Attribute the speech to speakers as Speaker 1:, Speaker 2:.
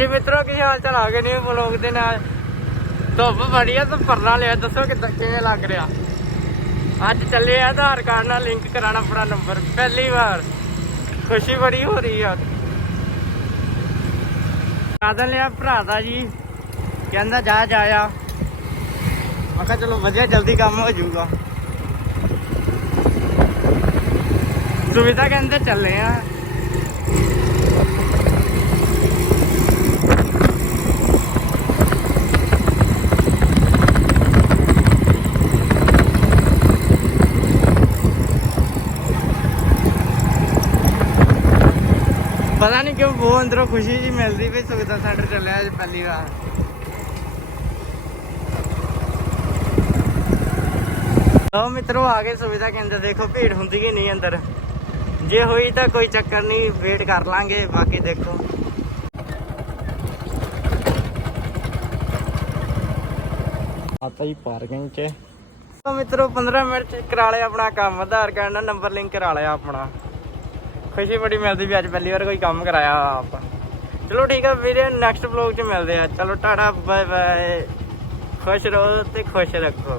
Speaker 1: ਜੀ ਮਿੱਤਰੋ, ਕੀ ਹਾਲ ਚਾਲ ਆ ਗਏ ਨੇ ਵਲੋਗ ਦੇ ਨਾਲ? ਧੁੱਪ ਬੜੀ ਆ, ਤਾਂ ਪਰਨਾ ਲਿਆ, ਦੱਸੋ ਕਿੱਦਾਂ, ਕਿਵੇਂ ਲੱਗ ਰਿਹਾ? ਅੱਜ ਚੱਲੇ ਆ ਆਧਾਰ ਕਾਰਡ ਨਾਲ ਲਿੰਕ ਕਰਾਣਾ ਆਪਣਾ ਨੰਬਰ ਪਹਿਲੀ ਵਾਰ। ਖੁਸ਼ੀ ਬੜੀ ਹੋ ਰਹੀ ਆ। ਸਾਧਨ ਲਿਆ ਭਰਾ ਦਾ ਜੀ। ਕਹਿੰਦਾ, ਜਾ ਜਾਇਆ ਮੈਂ ਕਿਹਾ, ਚਲੋ ਵਧੀਆ, ਜਲਦੀ ਕੰਮ ਹੋ ਜਾਊਗਾ। ਸੁਵਿਧਾ ਕਹਿੰਦੇ ਚੱਲੇ ਆ। ਪਤਾ ਨਹੀਂ ਕਿਉਂ ਬਹੁਤ ਅੰਦਰੋਂ ਖੁਸ਼ੀ ਜੀ ਮਿਲਦੀ ਵੀ ਸੁਵਿਧਾ ਸੈਂਟਰ ਚੱਲਿਆ ਅੱਜ ਪਹਿਲੀ ਵਾਰ। ਲਓ ਮਿੱਤਰੋ, ਆ ਗਏ ਸੁਵਿਧਾ ਕੇਂਦਰ। ਦੇਖੋ, ਭੀੜ ਹੁੰਦੀ ਕਿ ਨਹੀਂ ਅੰਦਰ? ਜੇ ਹੋਈ ਤਾਂ ਕੋਈ ਚੱਕਰ ਨਹੀਂ ਵੇਟ ਕਰ ਲਾਂਗੇ। ਬਾਕੀ ਦੇਖੋ। ਆਤਾ ਹੀ ਪਾਰਕਿੰਗ 'ਚ। ਤਾਂ ਮਿੱਤਰੋ 15 ਮਿੰਟ 'ਚ ਕਰਾ ਲਿਆ ਆਪਣਾ ਕੰਮ। ਆਧਾਰ ਕਾਰਡ ਨਾਲ ਨੰਬਰ ਲਿੰਕ ਕਰਾ ਲਿਆ ਆਪਣਾ। ਖੁਸ਼ੀ ਬੜੀ ਮਿਲਦੀ ਵੀ ਅੱਜ ਪਹਿਲੀ ਵਾਰ ਕੋਈ ਕੰਮ ਕਰਾਇਆ ਆਪਾਂ ਚਲੋ ਠੀਕ ਆ ਵੀਰੇ ਨੈਕਸਟ ਵਲੌਗ 'ਚ ਮਿਲਦੇ ਆ। ਚਲੋ, ਟਾਟਾ ਬਾਏ ਬਾਏ ਖੁਸ਼ ਰਹੋ ਤੇ ਖੁਸ਼ ਰੱਖੋ।